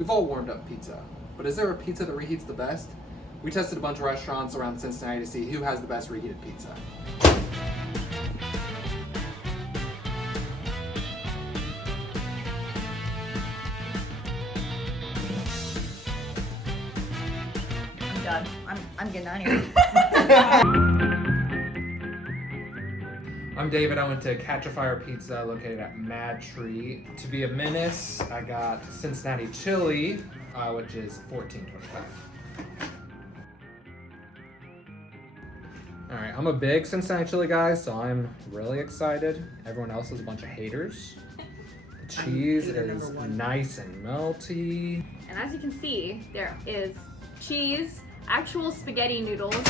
We've all warmed up pizza, but is there a pizza that reheats the best? We tested a bunch of restaurants around Cincinnati to see who has the best reheated pizza. I'm done. I'm getting out of here. I'm David. I went to Catch a Fire Pizza located at Mad Tree. To be a menace, I got Cincinnati chili, which is $14.25. All right, I'm a big Cincinnati chili guy, so I'm really excited. Everyone else is a bunch of haters. The cheese is nice and melty. And as you can see, there is cheese, actual spaghetti noodles,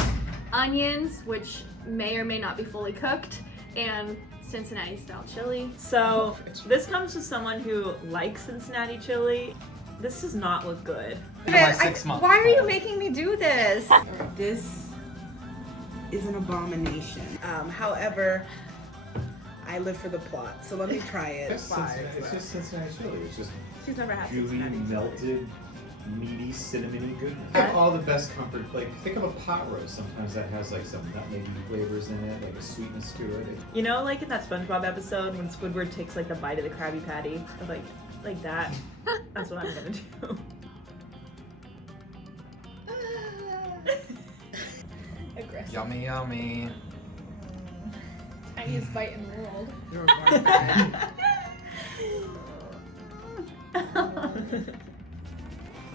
onions, which may or may not be fully cooked, and Cincinnati style chili. So this comes to someone who likes Cincinnati chili. This does not look good. Why are you making me do this? This is an abomination. However, I live for the plot, so let me try it. It's just Cincinnati chili. It's just She's never had gooey, Cincinnati chili. melted, meaty, cinnamony goodness. Think of all the best comfort. Like think of a pot roast. Sometimes that has like some nutmeggy flavors in it, like a sweetness to it. You know, like in that SpongeBob episode when Squidward takes like the bite of the Krabby Patty, like that. That's what I'm gonna do. Aggressive. Yummy, yummy. Tiniest bite in the world. You're a barbarian.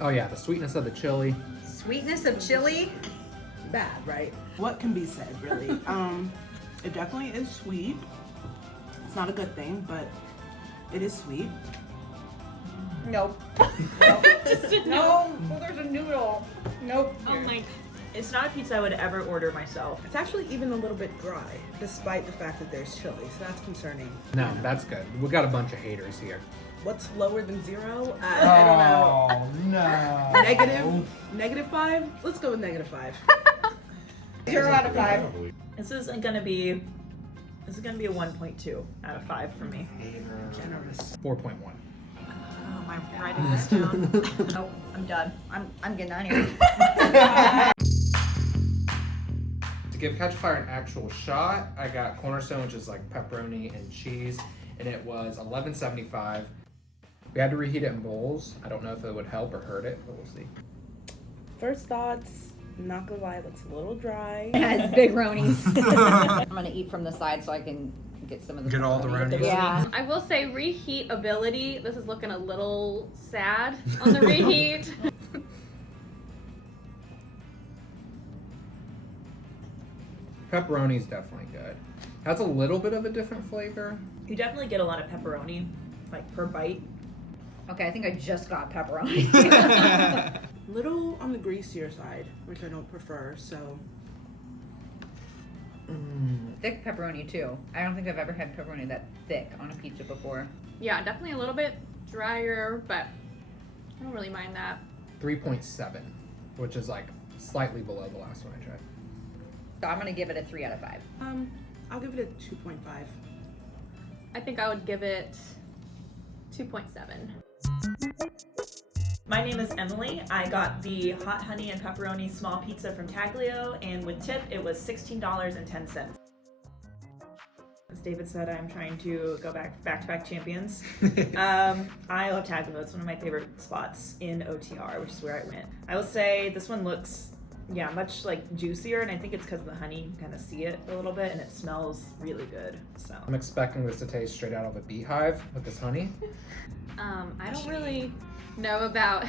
Oh yeah, the sweetness of the chili. Sweetness of chili? Bad, right? What can be said, really? It definitely is sweet. It's not a good thing, but it is sweet. Nope. Just a No, well, there's a noodle. Nope. Oh my. It's not a pizza I would ever order myself. It's actually even a little bit dry, despite the fact that there's chili, so that's concerning. No, that's good. We got a bunch of haters here. What's lower than 0? I don't know. Oh no. Negative 5? Let's go with -5. 0 out of 5. This is gonna be a 1.2 out of 5 for me. Generous. 4.1. Oh, I'm writing this down. Nope, I'm done. I'm getting out of here. To give Catch a Fire an actual shot, I got Cornerstone, which is like pepperoni and cheese, and it was $11.75. We had to reheat it in bowls. I don't know if it would help or hurt it, but we'll see. First thoughts, not gonna lie, it looks a little dry. It has big ronies. I'm gonna eat from the side so I can get some of the Get all the ronies? Yeah. I will say reheat ability. This is looking a little sad on the reheat. Pepperoni's definitely good. That's a little bit of a different flavor. You definitely get a lot of pepperoni, like per bite. Okay, I think I just got pepperoni. Little on the greasier side, which I don't prefer, so. Thick pepperoni too. I don't think I've ever had pepperoni that thick on a pizza before. Yeah, definitely a little bit drier, but I don't really mind that. 3.7, which is like slightly below the last one I tried. So I'm gonna give it a 3 out of 5. I'll give it a 2.5. I think I would give it 2.7. My name is Emily. I got the hot honey and pepperoni small pizza from Taglio, and with tip, it was $16.10. As David said, I'm trying to go back-to-back champions. I love Taglio. It's one of my favorite spots in OTR, which is where I went. I will say this one looks, much like juicier, and I think it's because of the honey. You kind of see it a little bit, and it smells really good. So I'm expecting this to taste straight out of a beehive with this honey. I don't really know about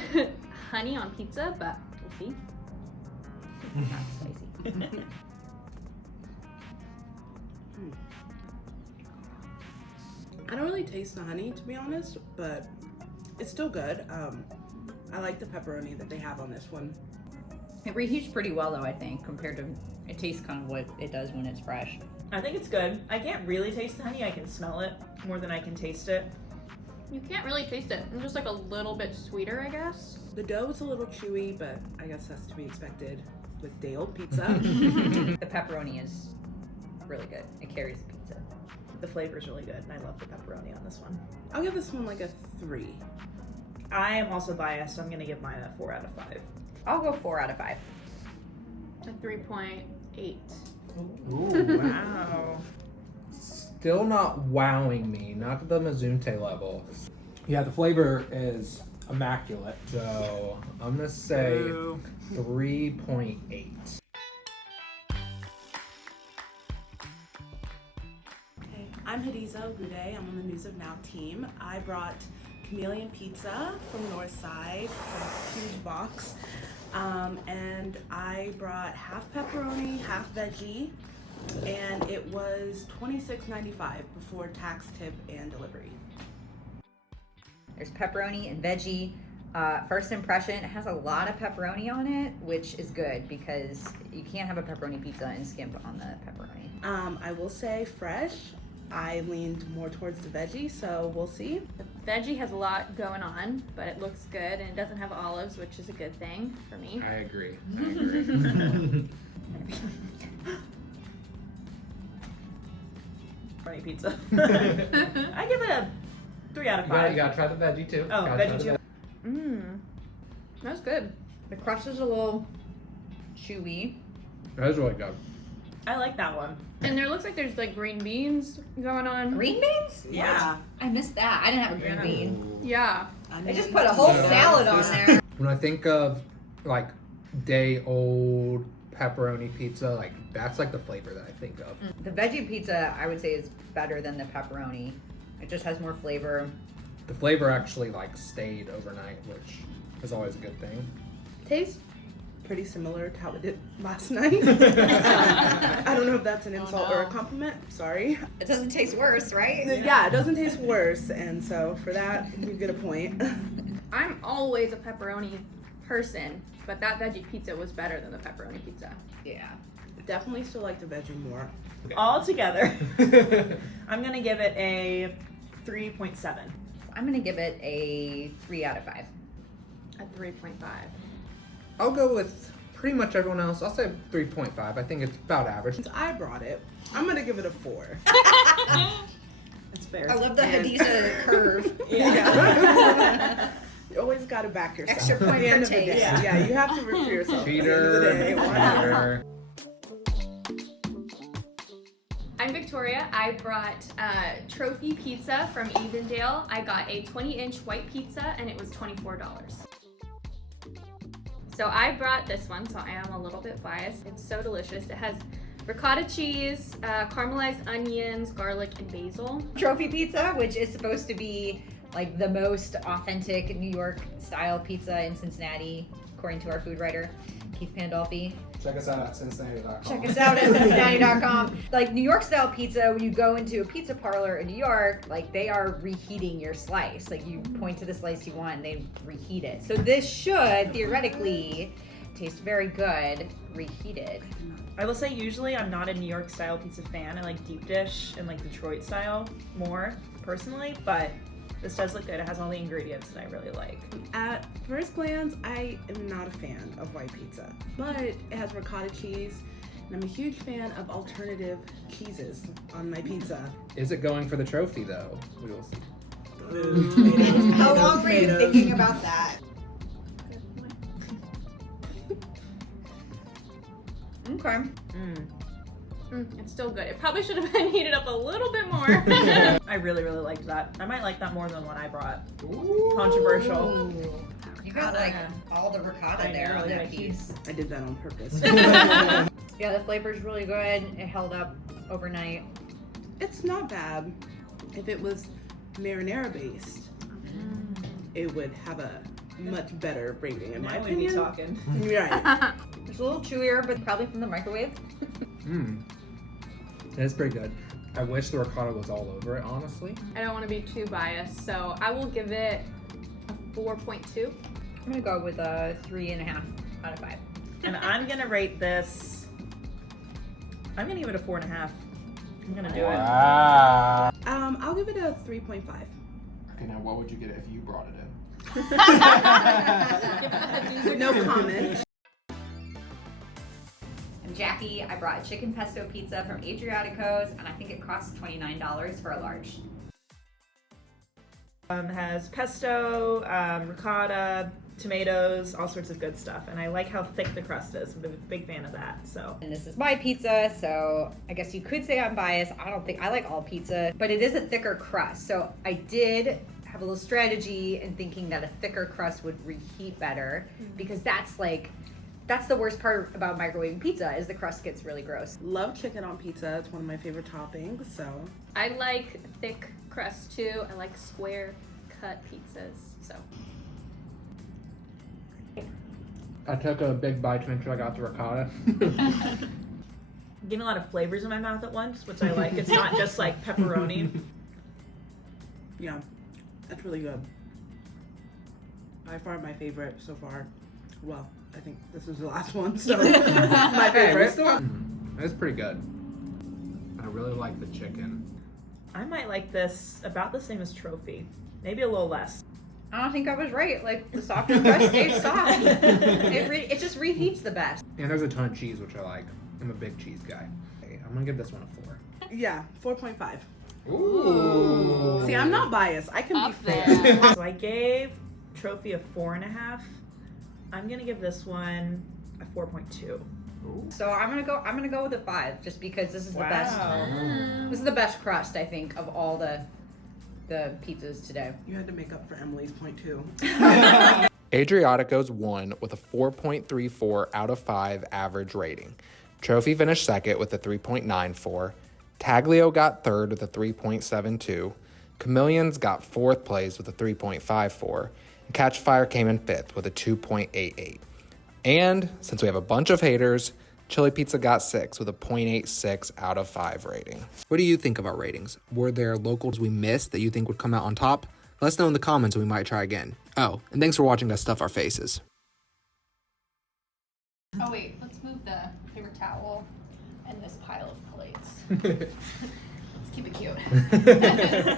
honey on pizza, but we'll see. It's not spicy. I don't really taste the honey, to be honest, but it's still good. I like the pepperoni that they have on this one. It reheats pretty well though, I think, compared to, it tastes kind of what it does when it's fresh. I think it's good. I can't really taste the honey. I can smell it more than I can taste it. You can't really taste it. It's just like a little bit sweeter, I guess. The dough is a little chewy, but I guess that's to be expected with day-old pizza. The pepperoni is really good. It carries the pizza. The flavor is really good, and I love the pepperoni on this one. I'll give this one like a 3. I am also biased, so I'm gonna give mine a 4 out of 5. I'll go 4 out of 5. A 3.8. Ooh, Wow. still not wowing me, not to the Mazunte level. Yeah, the flavor is immaculate. So I'm gonna say 3.8. Okay, I'm Hadiza Ogude. I'm on the News of Now team. I brought CHAMELEON pizza from Northside, a huge box. And I brought half pepperoni, half veggie, and it was $26.95 before tax, tip, and delivery. There's pepperoni and veggie. First impression, it has a lot of pepperoni on it, which is good because you can't have a pepperoni pizza and skimp on the pepperoni. I will say fresh. I leaned more towards the veggie, so we'll see. The veggie has a lot going on, but it looks good and it doesn't have olives, which is a good thing for me. I agree. Pepperoni pizza. I give it a 3 out of 5. You gotta try the veggie too. Oh, Gotta veggie try the too. That's good. The crust is a little chewy. That is really good. I like that one. And there looks like there's like green beans going on. Green beans? Yeah. I missed that. I didn't have a green Yeah. bean. Yeah. They just put a whole Yeah. salad on there. When I think of like day old pepperoni pizza, like that's like the flavor that I think of. The veggie pizza, I would say, is better than the pepperoni. It just has more flavor. The flavor actually like stayed overnight, which is always a good thing. Tastes pretty similar to how it did last night. I don't know if that's an insult or a compliment. Sorry. It doesn't taste worse, right? Yeah, it doesn't taste worse, and so for that, you get a point. I'm always a pepperoni person, but that veggie pizza was better than the pepperoni pizza. Yeah. Definitely still like the veggie more. All together, I'm gonna give it a 3.7. I'm going to give it a 3 out of 5. A 3.5. I'll go with pretty much everyone else. I'll say 3.5. I think it's about average. Since I brought it, I'm gonna give it a 4. It's fair. I love the And- Hadiza curve. Yeah. You always gotta back yourself. Extra point At the end for of the day. taste. Yeah, you have to root for yourself. At the end of the day. Cheater. I'm Victoria. I brought trophy pizza from Evendale. I got a 20-inch white pizza and it was $24. So I brought this one, so I am a little bit biased. It's so delicious. It has ricotta cheese, caramelized onions, garlic, and basil. Trophy pizza, which is supposed to be like the most authentic New York style pizza in Cincinnati, according to our food writer, Keith Pandolfi. Check us out at Cincinnati.com. Check us out at Cincinnati.com. Like New York style pizza, when you go into a pizza parlor in New York, like they are reheating your slice. Like you point to the slice you want and they reheat it. So this should theoretically taste very good reheated. I will say usually I'm not a New York style pizza fan. I like deep dish and like Detroit style more personally, but this does look good. It has all the ingredients that I really like. At first glance, I am not a fan of white pizza, but it has ricotta cheese, and I'm a huge fan of alternative cheeses on my pizza. Is it going for the trophy though? We will see. Tomatoes, How long were you tomatoes. thinking about that? Okay. It's still good. It probably should have been heated up a little bit more. I really, really liked that. I might like that more than what I brought. Controversial. You got like Yeah. all the ricotta I there know, on yeah, that piece. I did that on purpose. Yeah, the flavor's really good. It held up overnight. It's not bad. If it was marinara based, it would have a much better rating in my Now we'd be opinion. talking. Right. It's a little chewier, but probably from the microwave. It's pretty good. I wish the ricotta was all over it, honestly. I don't want to be too biased, so I will give it a 4.2. I'm gonna go with a 3.5 out of 5. And I'm gonna rate this. I'm gonna give it a 4.5. I'm gonna do it. Wow. I'll give it a 3.5. Okay, now what would you get if you brought it in? No comment. I'm Jackie. I brought a chicken pesto pizza from ADRIATICO'S, and I think it costs $29 for a large. Has pesto, ricotta, tomatoes, all sorts of good stuff. And I like how thick the crust is. I'm a big fan of that. So. And this is my pizza, so I guess you could say I'm biased. I don't think I like all pizza, but it is a thicker crust. So I did have a little strategy in thinking that a thicker crust would reheat better, because that's the worst part about microwaving pizza is the crust gets really gross. Love chicken on pizza. It's one of my favorite toppings. So I like thick crust too. I like square cut pizzas. So I took a big bite to make sure I got the ricotta. Getting a lot of flavors in my mouth at once, which I like. It's not just like pepperoni. yeah, that's really good. By far my favorite so far. Well, I think this is the last one, so my favorite. It's pretty good. I really like the chicken. I might like this about the same as Trophy. Maybe a little less. I don't think I was right. Like, the softer crust stays soft. It just reheats the best. And there's a ton of cheese, which I like. I'm a big cheese guy. Okay, I'm gonna give this one a 4. Yeah, 4.5. Ooh. See, I'm not biased. I can Up be fair. there. So I gave Trophy a 4.5. I'm gonna give this one a 4.2. So I'm gonna go with a 5, just because this is the best. This is the best crust, I think, of all the pizzas today. You had to make up for Emily's point too. Adriatico'S won with a 4.34 out of 5 average rating. Trophy finished second with a 3.94. Taglio got third with a 3.72. Chameleon's got fourth place with a 3.54. And Catch Fire came in fifth with a 2.88. And since we have a bunch of haters, Chili Pizza got 6 with a 0.86 out of 5 rating. What do you think of our ratings? Were there locals we missed that you think would come out on top? Let us know in the comments and we might try again. Oh, and thanks for watching us stuff our faces. oh wait, let's move the paper towel and this pile of plates. Let's keep it cute.